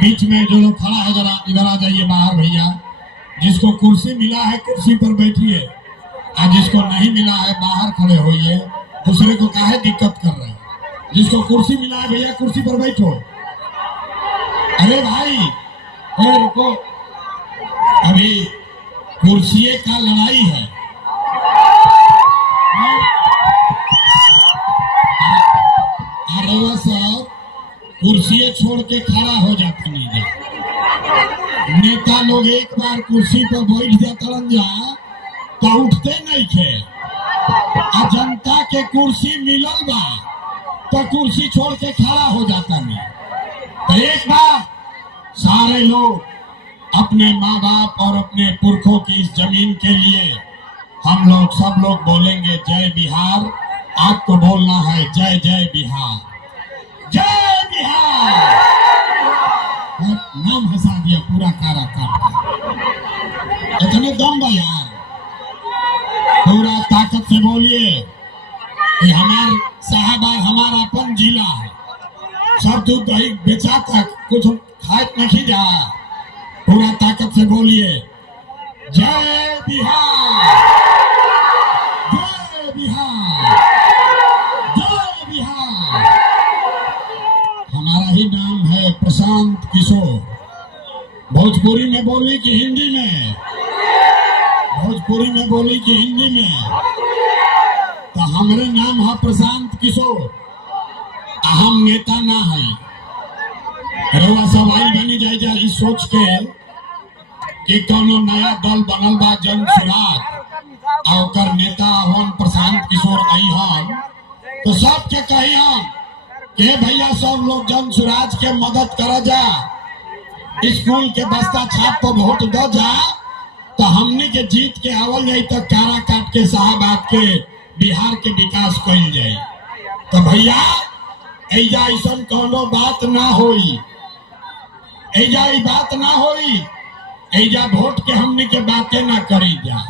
बीच में जो लोग खड़ा है जरा इधर आ जाइए बाहर भैया। जिसको कुर्सी मिला है कुर्सी पर बैठिए, और जिसको नहीं मिला है बाहर खड़े होइए। दूसरे को काहे दिक्कत कर रहे हैं? जिसको कुर्सी मिला है भैया कुर्सी पर बैठो। अरे भाई रुको, अभी कुर्सी का लड़ाई है। सब कुर्सी छोड़ के खड़ा हो जाती नहीं। नेता लोग एक बार कुर्सी पर बैठ जाता तो उठते नहीं थे। जनता के कुर्सी मिलल बा तो कुर्सी छोड़ के खड़ा हो जाता नहीं। तो एक बार सारे लोग अपने माँ बाप और अपने पुरखों की इस जमीन के लिए हम लोग सब लोग बोलेंगे जय बिहार। आपको बोलना है जय जय बिहार, जय बिहार। नाम हंसा दिया पूरा कारा काट। इतने दम बा यार, पूरा ताकत से बोलिए कि हमारे साहबार हमारा अपन जिला है। सब दूध दही बेचा तक कुछ खाए नहीं जा। पूरा ताकत से बोलिए जय बिहार, जय बिहार, जय बिहार। हमारा ही नाम है प्रशांत किशोर। भोजपुरी में बोली कि हिंदी में? भोजपुरी में बोली कि हिंदी में? तो हमारे नाम है प्रशांत किशोर। हम नेता ना है। रउआ सब आई बनी जाए इस सोच के कि कोनो नया दल बनल बा जन सुराज और नेता हन प्रशांत किशोर आई हन, तो सबके कही हम के भैया सब लोग जन सुराज के मदद कर जा। स्कूल के बस्ता छाप पर वोट दो जा, तो हमने के जीत के आवल जाये तो कारा काट के साहब आपके बिहार के विकास कल जाये। तो भैया ऐजा ऐसा कोनो बात ना होई, ऐजा बात ना होई। ऐजा वोट के हमने के बातें ना करी जा।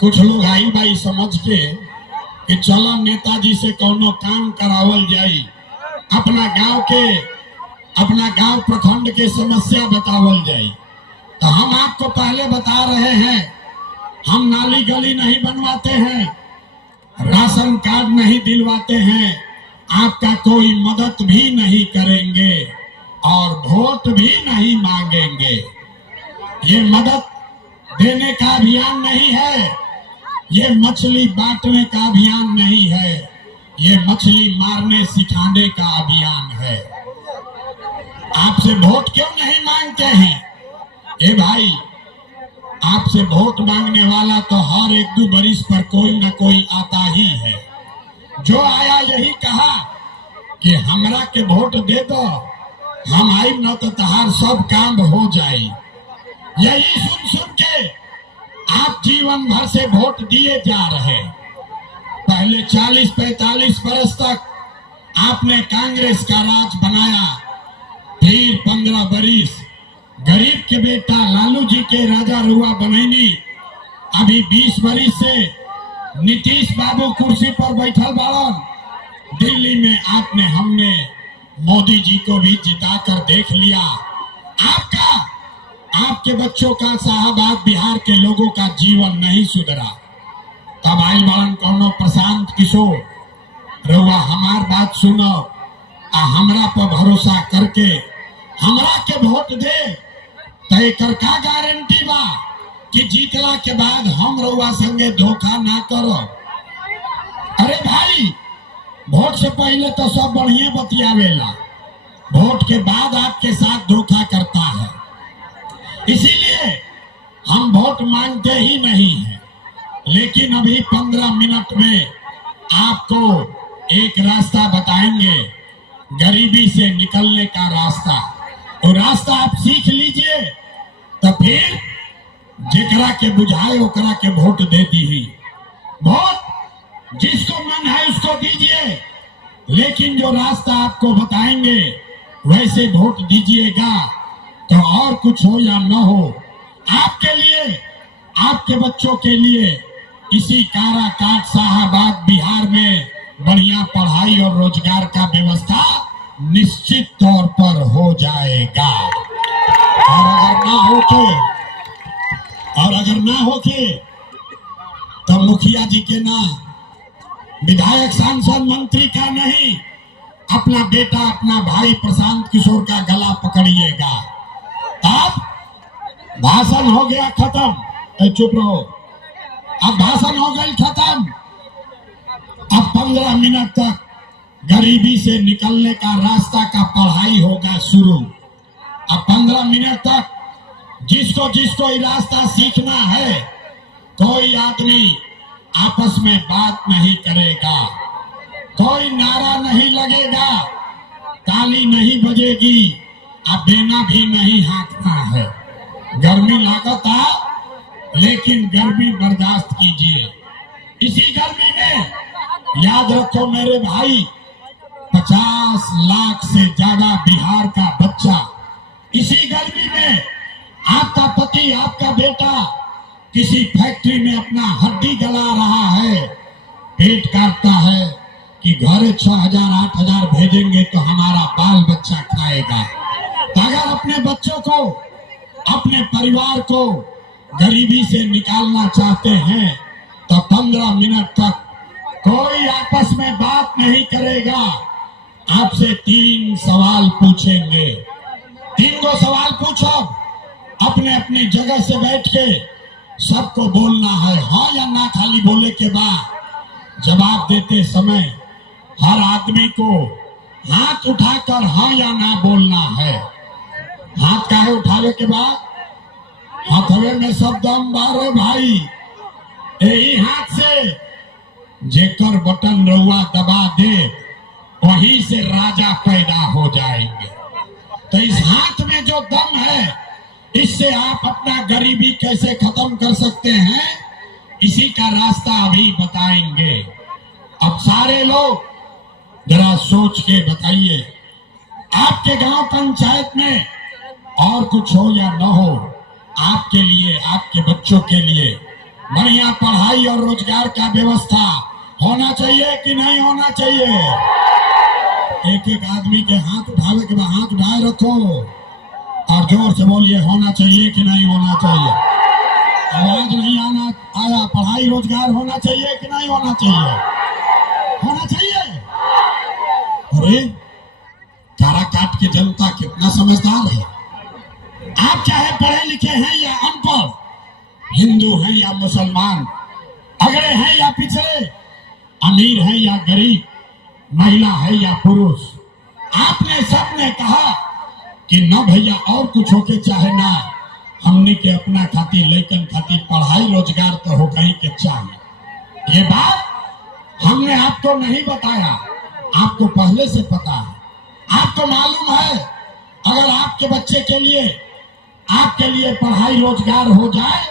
कुछ लोग आई भाई समझ के कि चलो नेताजी से कोनो काम करावल जाई, अपना गांव प्रखंड के समस्या बतावल जाई। तो हम आपको पहले बता रहे हैं, हम नाली गली नहीं बनवाते हैं, राशन कार्ड नहीं दिलवाते हैं, आपका कोई मदद भी नहीं करेंगे और वोट भी नहीं मांगेंगे। ये मदद देने का अभियान नहीं है, ये मछली बांटने का अभियान नहीं है, ये मछली मारने सिखाने का अभियान है। आपसे वोट क्यों नहीं मांगते हैं? ए भाई, आपसे वोट मांगने वाला तो हर एक दो बरिस पर कोई न कोई आता ही है। जो आया यही कहा कि हमरा के वोट दे दो, हम आई न तो तहार सब काम हो जाए। यही सुन सुन के आप जीवन भर से वोट दिए जा रहे। पहले 40-45 बरस तक आपने कांग्रेस का राज बनाया, फिर 15 बरिस गरीब के बेटा लालू जी के राजा रुआ बनैनी। अभी 20 बरिस से नीतीश बाबू कुर्सी पर बैठल बाड़न। दिल्ली में हमने मोदी जी को भी जिताकर देख लिया। आपके बच्चों का शाहबाद बिहार के लोगों का जीवन नहीं सुधरा। तब आई बाड़न कोनो प्रशांत किशोर, रुआ हमार बात सुनो, हमरा पर भरोसा करके हमरा के वोट दे। तो का गारंटी बा कि जीतला के बाद हम रउआ संगे धोखा ना करो? अरे भाई, वोट से पहले तो सब बढ़िया बतियावेला, वोट के बाद आपके साथ धोखा करता है। इसीलिए हम वोट मांगते ही नहीं है। लेकिन अभी 15 मिनट में आपको एक रास्ता बताएंगे, गरीबी से निकलने का रास्ता। तो रास्ता आप सीख लीजिए, तो फिर जेकरा के बुझाए ओकरा के वोट दे दी। वोट जिसको मन है उसको दीजिए, लेकिन जो रास्ता आपको बताएंगे वैसे वोट दीजिएगा। तो और कुछ हो या न हो, आपके लिए, आपके बच्चों के लिए इसी काराकाट शाहबाद बिहार में बढ़िया पढ़ाई और रोजगार का व्यवस्था निश्चित तौर पर हो जाएगा। और अगर ना होके तो मुखिया जी के ना, विधायक सांसद मंत्री का नहीं, अपना बेटा अपना भाई प्रशांत किशोर का गला पकड़िएगा। अब भाषण हो गया खत्म, चुप रहो। अब भाषण हो गई खत्म। अब 15 मिनट तक गरीबी से निकलने का रास्ता का पढ़ाई होगा शुरू। अब 15 मिनट तक जिसको जिसको ये रास्ता सीखना है, कोई आदमी आपस में बात नहीं करेगा, कोई नारा नहीं लगेगा, ताली नहीं बजेगी, अब बेना भी नहीं हाँकना है। गर्मी लागता, लेकिन गर्मी बर्दाश्त कीजिए। इसी गर्मी में याद रखो मेरे भाई, 50 लाख से ज्यादा बिहार का बच्चा इसी गर्मी में, आपका पति आपका बेटा किसी फैक्ट्री में अपना हड्डी गला रहा है, पेट काटता है कि घर 6,000 8,000 भेजेंगे तो हमारा बाल बच्चा खाएगा। तो अगर अपने बच्चों को, अपने परिवार को गरीबी से निकालना चाहते हैं तो 15 मिनट तक कोई आपस में बात नहीं करेगा। आपसे 3 सवाल पूछेंगे। 3 सवाल पूछो, अपने अपनी जगह से बैठ के सबको बोलना है हाँ या ना। खाली बोले के बाद जवाब देते समय हर आदमी को हाथ उठाकर हाँ या ना बोलना है। हाथ काहे उठावे के बाद? हाथवे में सब दम बारे भाई। यही हाथ से जेकर बटन रउआ दबा दे, वहीं से राजा पैदा हो जाएंगे। तो इस हाथ में जो दम है, इससे आप अपना गरीबी कैसे खत्म कर सकते हैं, इसी का रास्ता अभी बताएंगे। अब सारे लोग जरा सोच के बताइए, आपके गांव पंचायत में और कुछ हो या न हो, आपके लिए, आपके बच्चों के लिए बढ़िया पढ़ाई और रोजगार का व्यवस्था होना चाहिए कि नहीं होना चाहिए? एक एक आदमी के हाथ उठावे के बाद हाथ उठाए रखो और जोर से बोलिए, होना चाहिए कि नहीं होना चाहिए? आवाज नहीं आया। पढ़ाई रोजगार होना चाहिए कि नहीं होना चाहिए? होना चाहिए। अरे काराकाट की जनता कितना समझदार है। आप चाहे पढ़े लिखे हैं या अनपढ़, हिंदू हैं या मुसलमान, अगड़े हैं या पिछड़े, अमीर हैं या गरीब, महिला है या पुरुष, आपने सबने कहा कि न भैया और कुछ होके चाहे ना, हमने के अपना खातिर लेकिन खातिर पढ़ाई रोजगार तो हो गई के चाहिए। ये बात हमने आपको नहीं बताया, आपको पहले से पता है। आपको मालूम है अगर आपके बच्चे के लिए, आपके लिए पढ़ाई रोजगार हो जाए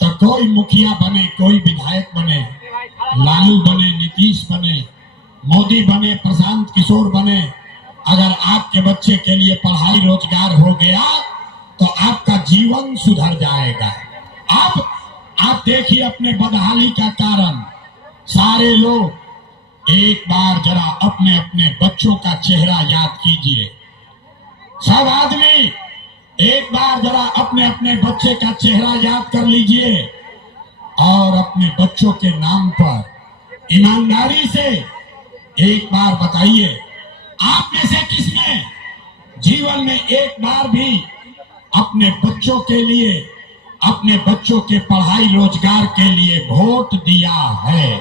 तो कोई मुखिया बने, कोई विधायक बने, लालू बने, नीतीश बने, मोदी बने, प्रशांत किशोर बने, अगर आपके बच्चे के लिए पढ़ाई रोजगार हो गया तो आपका जीवन सुधर जाएगा। अब आप देखिए अपने बदहाली का कारण। सारे लोग एक बार जरा अपने अपने बच्चों का चेहरा याद कीजिए। सब आदमी एक बार जरा अपने अपने बच्चे का चेहरा याद कर लीजिए और अपने बच्चों के नाम पर ईमानदारी से एक बार बताइए, आप में से किसने जीवन में एक बार भी अपने बच्चों के लिए, अपने बच्चों के पढ़ाई रोजगार के लिए वोट दिया है?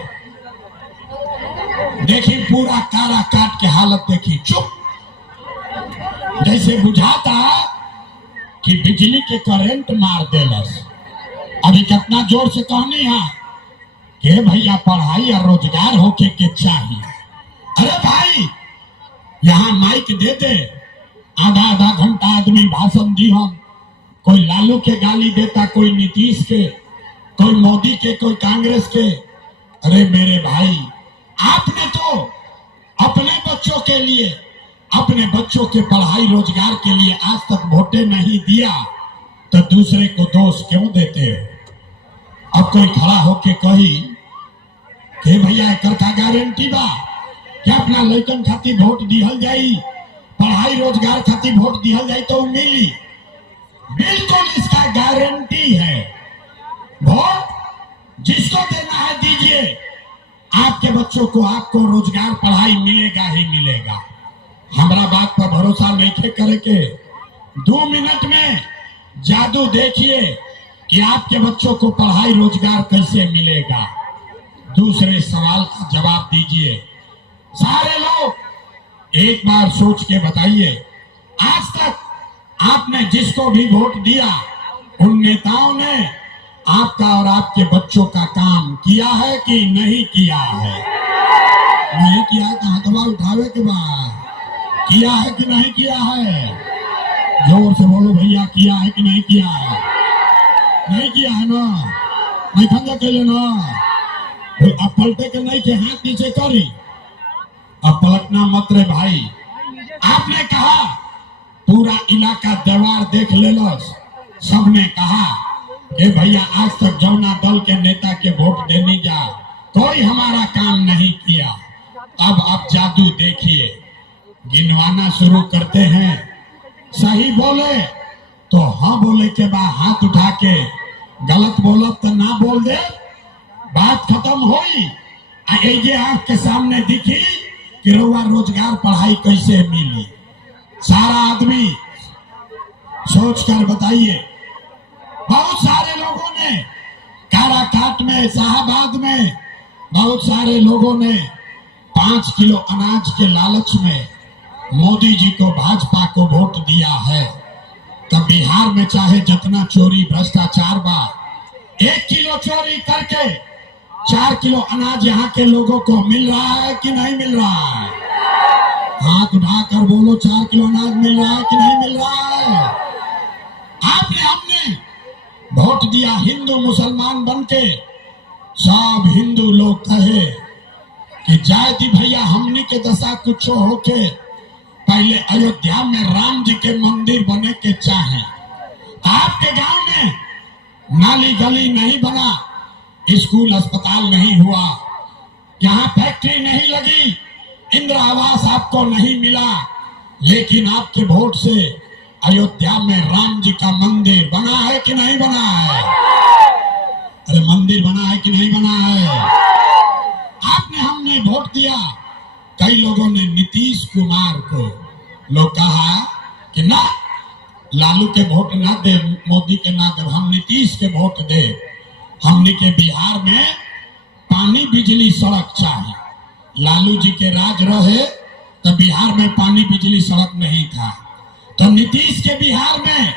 देखिए पूरा कारा काट के हालत देखिए, चुप, जैसे बुझाता कि बिजली के करंट मार देलस। अभी कितना जोर से कहनी है कि भैया पढ़ाई और रोजगार होके के चाहिए। अरे भाई यहाँ माइक दे दे, आधा आधा घंटा आदमी भाषण दी, हम कोई लालू के गाली देता, कोई नीतीश के, कोई मोदी के, कोई कांग्रेस के। अरे मेरे भाई, आपने तो अपने बच्चों के लिए, अपने बच्चों के पढ़ाई रोजगार के लिए आज तक वोटे नहीं दिया, तो दूसरे को दोष क्यों देते हो? अब कोई खड़ा होके कही कि भैया एकर का गारंटी बा कि अपना लड़कन खातिर वोट दिहल जाई, पढ़ाई रोजगार खातिर वोट दिया जाए तो मिली, बिल्कुल इसका गारंटी है। वोट जिसको देना है दीजिए, आपके बच्चों को आपको रोजगार पढ़ाई मिलेगा ही मिलेगा। हमारा बात पर भरोसा नहीं करे के 2 मिनट में जादू देखिए कि आपके बच्चों को पढ़ाई रोजगार कैसे मिलेगा। दूसरे सवाल का जवाब दीजिए। सारे लोग एक बार सोच के बताइए, आज तक आपने जिसको भी वोट दिया उन नेताओं ने आपका और आपके बच्चों का काम किया है कि नहीं किया है? नहीं किया है तो हाथवा उठावे के बाद किया है कि नहीं किया है? जोर से बोलो भैया, किया है कि नहीं किया है? नहीं किया है ना? नहीं खंजा कैले ना? अब पलटे के नहीं के हाथ नीचे करी, अब पलटना मत रे भाई। आपने कहा पूरा इलाका दीवार देख ले लो, सबने कहा कि भैया आज तक जौना दल के नेता के वोट देने जा कोई हमारा काम नहीं किया। अब आप जादू देखिए, गिनवाना शुरू करते हैं। सही बोले तो हाँ बोले के बाद हाथ उठा के, गलत बोलत तो ना बोल दे, बात खत्म हुई। ये आंख के सामने दिखी कि रउआ रोजगार पढ़ाई कैसे मिली। सारा आदमी सोच कर बताइए। बहुत सारे लोगों ने काराकाट में, शाहबाद में बहुत सारे लोगों ने 5 किलो अनाज के लालच में मोदी जी को, भाजपा को वोट दिया है। तब बिहार में चाहे जितना चोरी भ्रष्टाचार बा, 1 किलो चोरी करके 4 किलो अनाज यहाँ के लोगों को मिल रहा है कि नहीं मिल रहा है? हाथ उठाकर बोलो, 4 किलो अनाज मिल रहा है कि नहीं मिल रहा है? आपने, हमने वोट दिया हिंदू मुसलमान बनके, सब हिंदू लोग कहे कि जाए दी भैया हमनी के दशा कुछ होके पहले अयोध्या में राम जी के मंदिर बने के चाहे। आपके गांव में नाली गली नहीं बना, स्कूल अस्पताल नहीं हुआ, यहाँ फैक्ट्री नहीं लगी, इंदिरा आवास आपको नहीं मिला, लेकिन आपके वोट से अयोध्या में राम जी का मंदिर बना है कि नहीं बना है? अरे मंदिर बना है कि नहीं बना है? आपने, हमने वोट दिया। कई लोगों ने नीतीश कुमार को लोग कहा कि ना, लालू के वोट ना दे, मोदी के ना दे, हम नीतीश के वोट दे। हमने के बिहार में पानी बिजली सड़क चाहिए। लालू जी के राज रहे तो बिहार में पानी बिजली सड़क नहीं था, तो नीतीश के बिहार में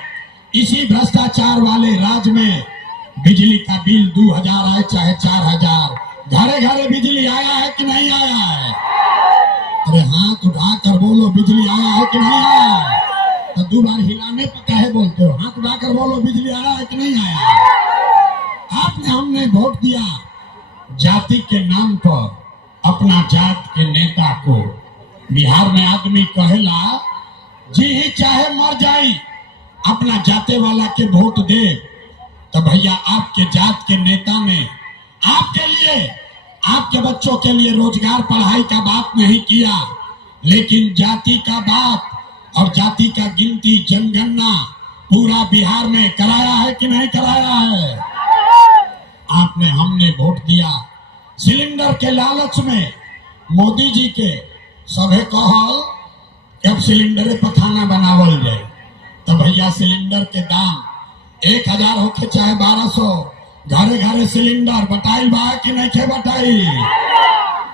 इसी भ्रष्टाचार वाले राज में बिजली का बिल 2000 आए चाहे 4000, घरे घरे बिजली आया है कि नहीं आया है? अरे हाथ उठाकर बोलो, बिजली आया है कि नहीं आया है? तो 2 बार हिलाने पर कहे बोलते हो? हाथ उठाकर बोलो, बिजली आया है कि नहीं आया है? आपने, हमने वोट दिया जाति के नाम पर अपना जात के नेता को। बिहार में आदमी कहेला जी ही चाहे मर जाई, अपना जाते वाला के वोट दे। तो भैया आपके जात के नेता ने आपके लिए, आपके बच्चों के लिए रोजगार पढ़ाई का बात नहीं किया, लेकिन जाति का बात और जाति का गिनती, जनगणना पूरा बिहार में कराया है कि नहीं कराया है? आपने, हमने वोट दिया। सिलेंडर के लालच में मोदी जी के सभे कहल अब सिलेंडर पर खाना बनावल जाए, तो भैया सिलेंडर के दाम 1000 होके चाहे 1200, घरे घरे सिलेंडर बटाई बा कि नहीं के बटाई?